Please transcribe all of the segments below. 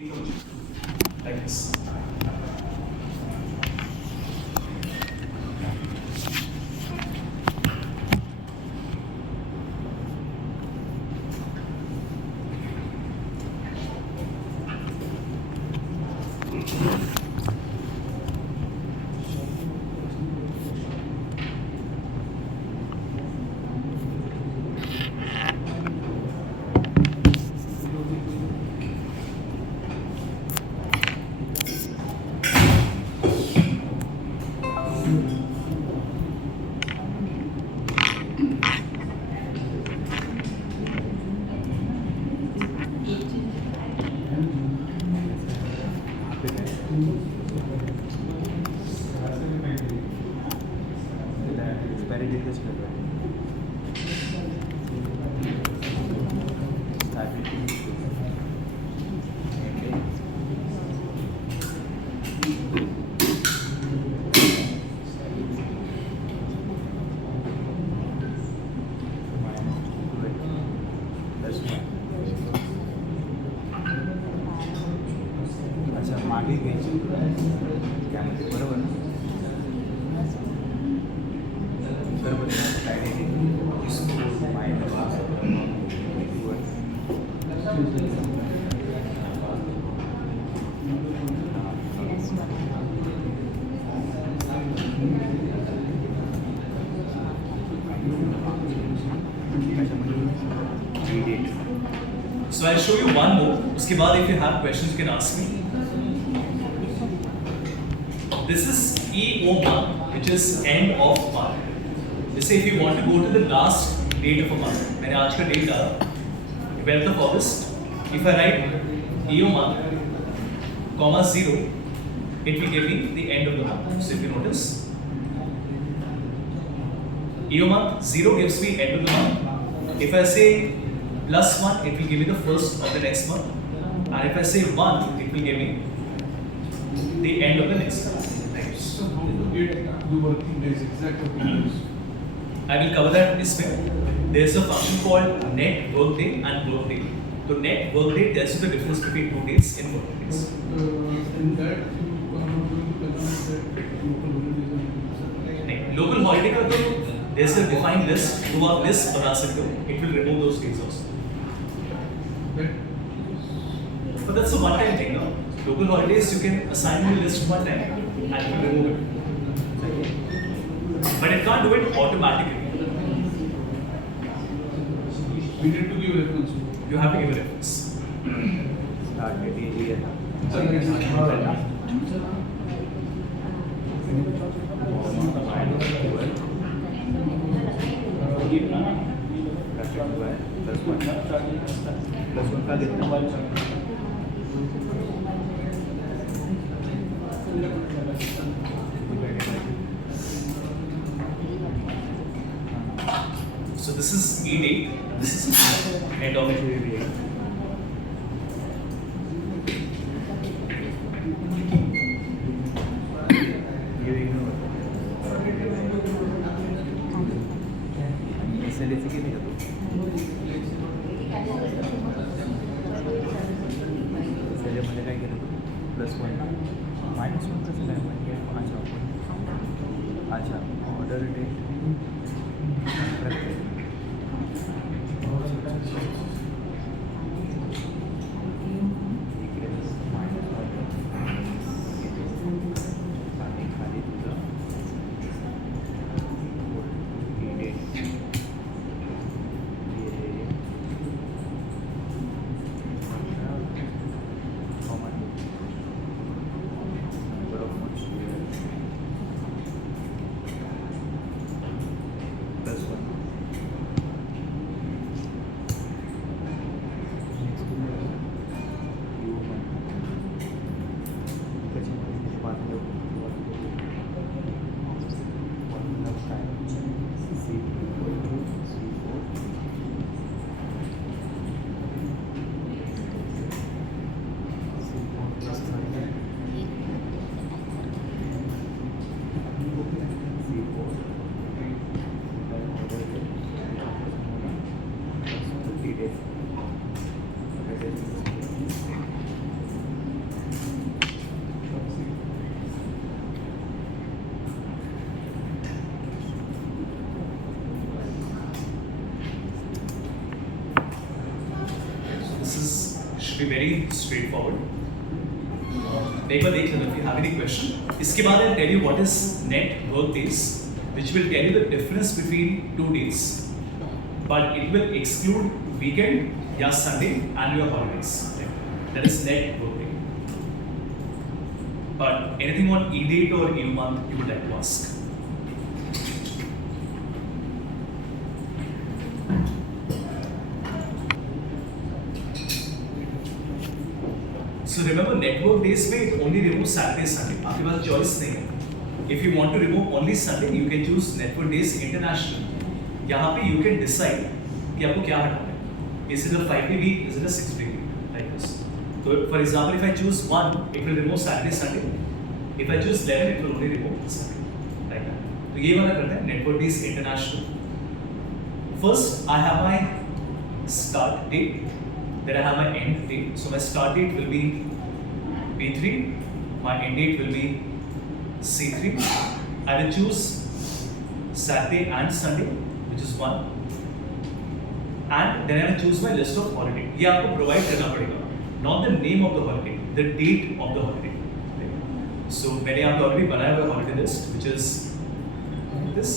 Like this. अच्छा मागे घ्यायची त्यामध्ये बरोबर ना बरोबर काय So I'll show you one more. उसके बाद if you have questions you can ask me. This is EO1, which is end of month. Let's say if you want to go to the last date of a month. मैंने आज का date डाला 12th of August. If I write EO1, comma 0, it will give me the end of the month. So if you notice, EO month 0 gives me end of the month. If I say +1, it will give me the first of the next month. And if I say 1, it will give me the end of the next month. So how to get the working days, exact working days? I will cover that in this way. There is a function called net work day and work day. So net work day tells you the difference between two days in working days. In that you are not going to calculate that local holidays. नहीं, local holiday का तो there is a defined list. तुम आप list बना सकते हो. It will remove those days also. But that's a one-time thing, no? Local holidays you can assign the list one time and you will remove it. But it can't do it automatically. We need to give reference. You have to give a reference. Start date +1 का कितना So this is E date. This is end of it. मध्ये काय केलं +1 -1 कसं काय म्हणजे अच्छा order date प्रत्येक खाली तुझं should be very straightforward. एक बार देख लेना if you have any question. इसके बाद I'll tell you what is net work days, which will tell you the difference between 2 days. But it will exclude weekend या Sunday and your holidays. That is net work day. But anything on e-date or e-month you would like to ask? So remember, network days में it only removes Saturday, Sunday. आपके पास choice नहीं है. If you want to remove only Sunday, you can choose network days international. यहाँ पे you can decide कि आपको क्या हटाना है. Is it a 5-day week? Is it a 6-day week? Like this. So for example, if I choose 1, it will remove Saturday, Sunday. If I choose 11, it will only remove Sunday. Like that. तो ये वाला करते हैं network days international. First, I have my start date. Then I have my end date. So my start date will be P3. My end date will be C3. I will choose Saturday and Sunday, which is 1. And then I will choose my list of holiday. ये आपको provide करना पड़ेगा. Not the name of the holiday, the date of the holiday. So मैंने यहाँ पे already बनाया हुआ holiday list, which is this.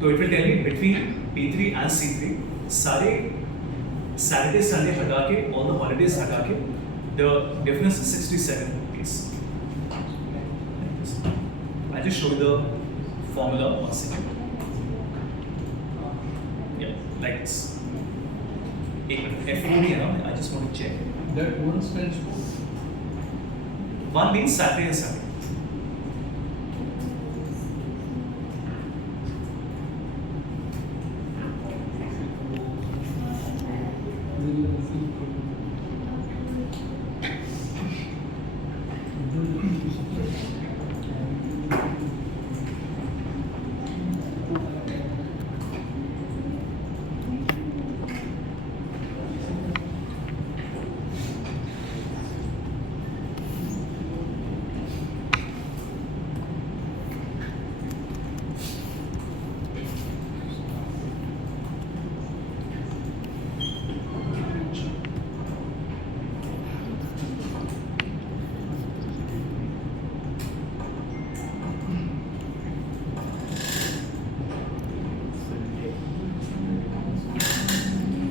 So it will tell me between P3 and C3 सारे Saturday, Sunday हटा के, all the holidays हटा के, the difference is 67 rupees. I just show you the formula once again. Yeah, like this. एक minute, FOD है ना? I just want to check. That one stands for. One means Saturday and Sunday.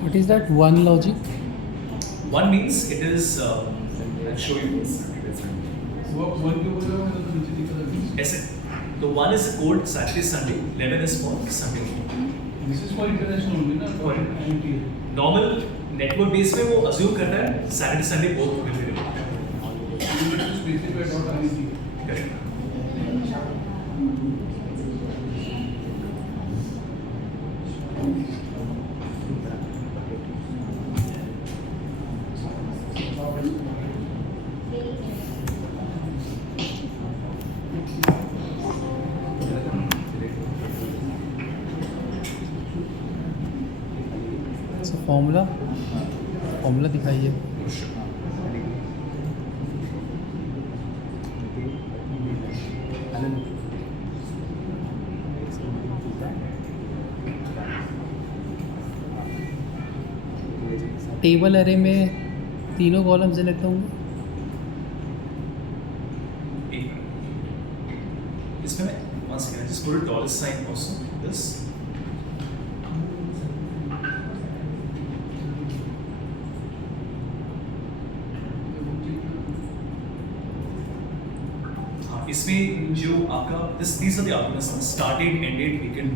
What is that one logic? One means it is. I'll show you. One के बोला मैंने तो नीचे लिखा था. ऐसे. So one is called Saturday, Sunday. 11 is for Sunday. This is for international only ना. For INTA. Normal network base में वो assume करता है Saturday, Sunday both will be removed. You need to specify .INTA. Correct. So formula दिखाइए. Table अरे में तीनों column select होंगे. एक मिनट. इसमें मैं once again just put a dollar sign also. This. इसमें जो आपका these are the arguments, start date, end date, weekend.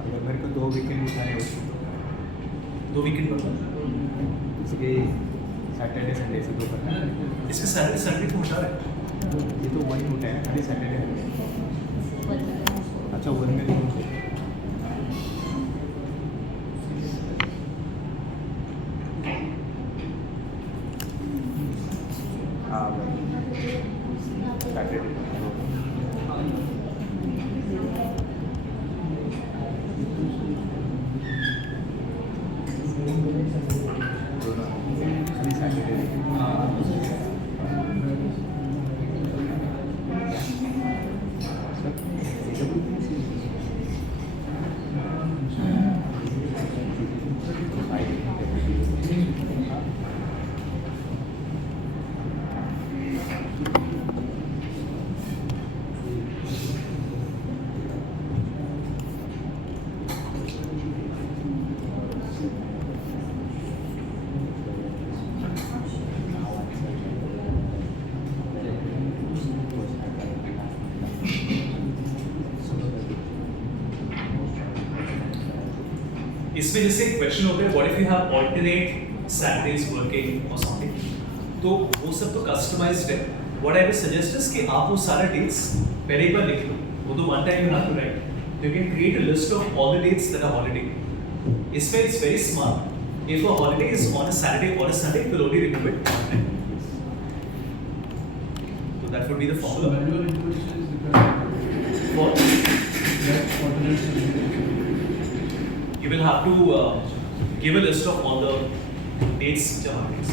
अगर मेरे को 2 वीकेंड उठाने हो 2 weekend पर इसके सैटरडे संडे से 2 करना है. इसमें सैटरडे संडे को हटा रहा है. ये तो वही उठा है खाली सैटरडे अच्छा वन में लिखूँ. हाँ सैटरडे इसमें जैसे एक क्वेश्चन होता है what if you have alternate Saturdays working और समथिंग, तो वो सब तो कस्टमाइज्ड है। What I will suggest is कि आप वो सारा डेट्स पहले एक बार लिख लो, वो तो one time you have to write, you can create a list of all the dates that are holiday. इसमें it's very smart, if a holiday is on a Saturday और a Sunday you will only remove it one time. So that would be the So formula manual input is required for that alternate Sunday. you will have to give a list of all the dates which are holidays.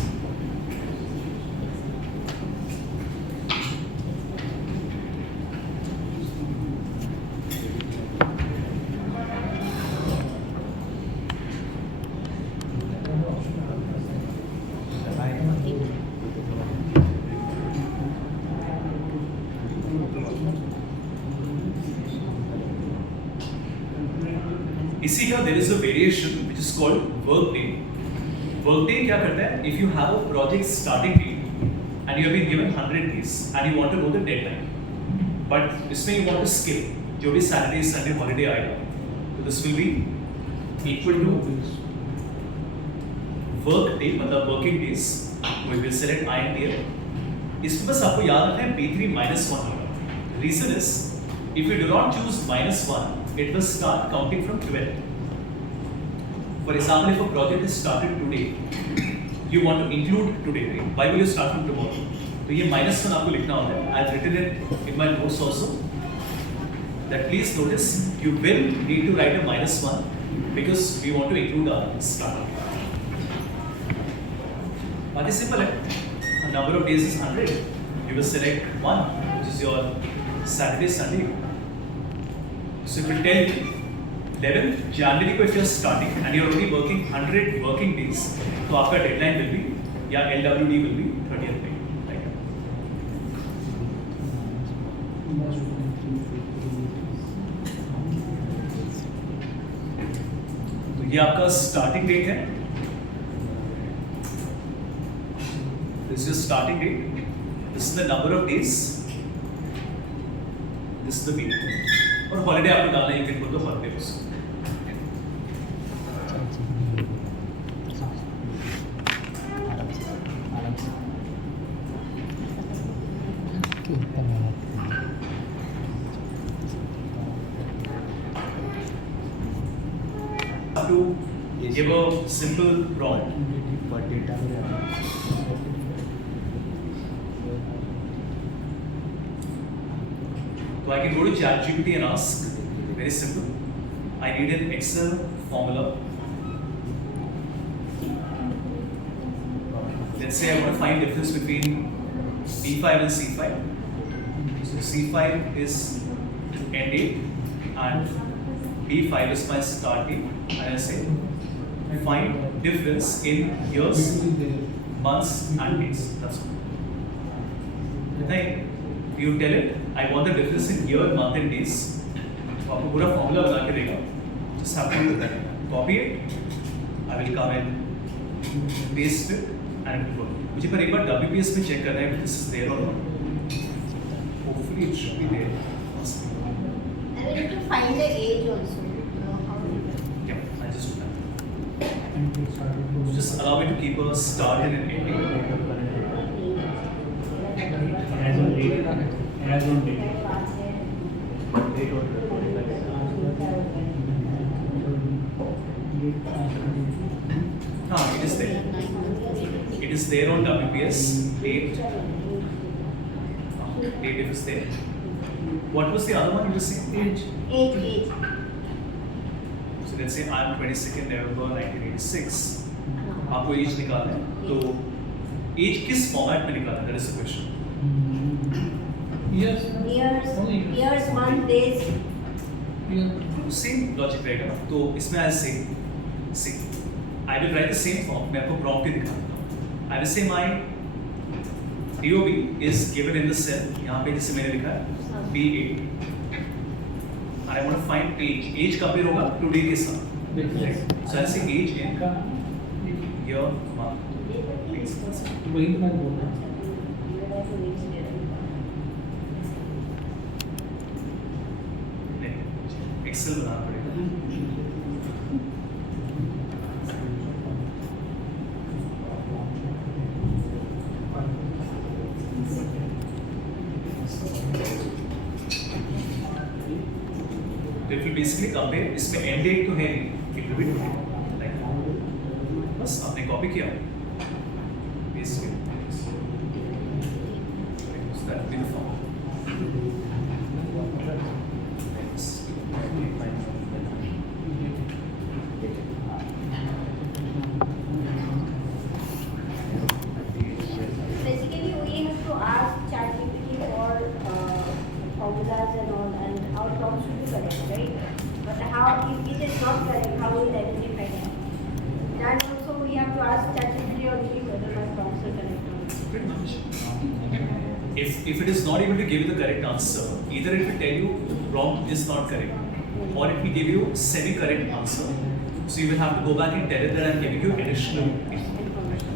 इसी का there is a variation which is called work day. Work day क्या करता है? If you have a project starting date and you have been given 100 days and you want to know the deadline, but इसमें you want to skip जो भी Saturday, Sunday holiday आएगा, तो this will be equal to work day मतलब working days. We will select I and here. इसमें बस आपको याद रखना है B3 minus 1 होगा. Reason is if you do not choose minus 1, it will start counting from 12. For example, if a project is started today, you want to include today, right? Why will you start from tomorrow? तो ये -1 आपको लिखना होता है. I've written it in my notes also. That please notice you will need to write a -1 because we want to include our start. बाकी simple है. A number of days is 100. You will select one, which is your Saturday, Sunday. So it will tell you 11th January को if you are starting and you are only working 100 working days, तो आपका deadline will be या LWD will be 30th May. Right? तो ये आपका starting date है. This is your starting date. This is the number of days. This is the week. और holiday आपको डालना है, you can put the holidays. क्यों इतना मेहनत Have to give a simple prompt. पर data So I can go to ChatGPT and ask, very simple. I need an Excel formula. Let's say I want to find difference between B5 and C5. So C5 is end date and B5 is my start date. And I say find difference in years, months and days. That's all. Right? You tell it, I want the difference in year, month and days. तो आपको पूरा formula बना के देगा. Just have to copy it. I will come and paste it and it will work. मुझे पर एक बार WPS में चेक करना है कि this is there or not. Hopefully it should be there. And we need to find the age also. Yeah, I just do that. Just allow me to keep a start and an ending. As on date. As on date. It is there. It is there on WPS. Date. Date if it's there. What was the other one you were saying? Age. Age. So let's say I'm 22nd November 1986. आपको as निकालना है, तो as किस format में निकालना है? That is the question. Yes. Years, month, days. Same logic रहेगा ना. तो इसमें I say I will write the same form. मैं आपको प्रॉम्प्ट ही दिखा देता हूँ. I will say my DOB is given in the cell. यहाँ पे जैसे मैंने लिखा है B8. And I want to find age. Age कब पे होगा? Today के साथ. So I'll say age in year, month, days. वही तो मैं बोल रहा हूँ. नहीं, Excel बनाना पड़ेगा. इसलिए कम पे इसमें एंड डेट तो है नहीं, इट विल बी लाइक बस आपने कॉपी किया पेस्ट किया that will be the form. Basically, we have to ask ChatGPT for formulas and all, and our prompts should be correct, right? But how, if it is not correct, how will it identify that? And also, we have to ask ChatGPT or really whether my prompts are correct or not. Pretty much. If it is not able to give you the correct answer, either it will tell you the prompt is not correct, or it will give you semi-correct answer. So you will have to go back and tell it that I am giving you additional information.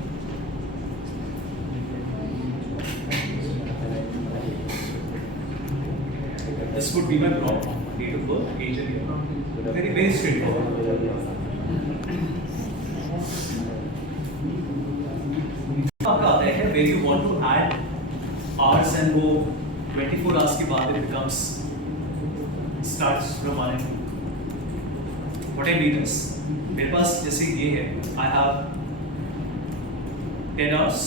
This would be my prompt: date of birth, age, and year. Very, very straightforward. आपका आता है where you want to add hours and वो 24 hours के बाद it becomes starts from 1 and 2. What I mean is मेरे पास जैसे ये है I have 10 hours,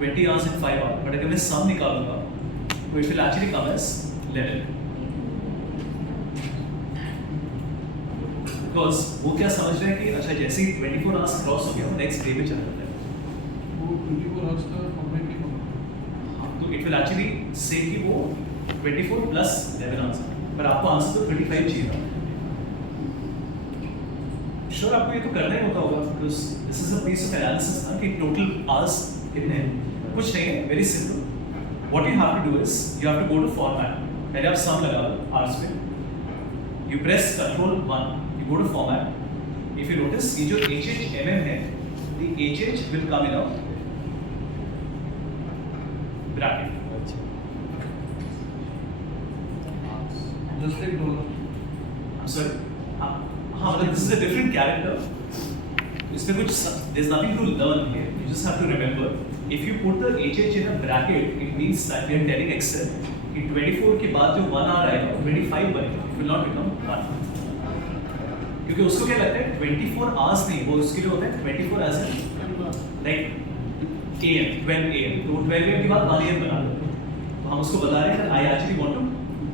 20 hours and 5 hours, but अगर मैं sum निकालूंगा तो it will actually come as 11. Because वो क्या समझ रहे हैं कि अच्छा जैसे ही 24 hours क्रॉस हो गया नेक्स्ट डे पे चला जाता है. वो 24 आवर्स का कंप्लीट नहीं होगा। तो इट विल एक्चुअली से कि वो 24 प्लस 11 आंसर, पर आपको आंसर तो 35 चाहिए था. श्योर आपको ये तो करना ही होता होगा because this is a piece of analysis ना कि टोटल आवर्स कितने हैं. कुछ नहीं है, very simple. What you have to do is you have to go to format. पहले आप सम लगा लो आवर्स में, you press control 1, you go to format. If you notice ये जो HHMM है, the HH will come in a bracket. Just like dollar. I'm sorry. हाँ मतलब this is a different character. इसमें कुछ there's nothing to learn here. You just have to remember. If you put the HH in a bracket, it means that we are telling Excel कि 24 के बाद जो 1 hour आएगा 25 बनेगा. It will not become 1. क्योंकि उसको क्या लगता है 24 hours नहीं, वो उसके लिए होता है 24 as in like AM 12 AM. तो 12 AM के बाद 1 AM बना दो. तो हम उसको बता रहे हैं I actually want to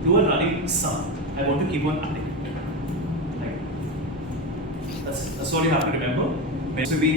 do a running sum. I want to keep on adding. That's what you have to remember. So we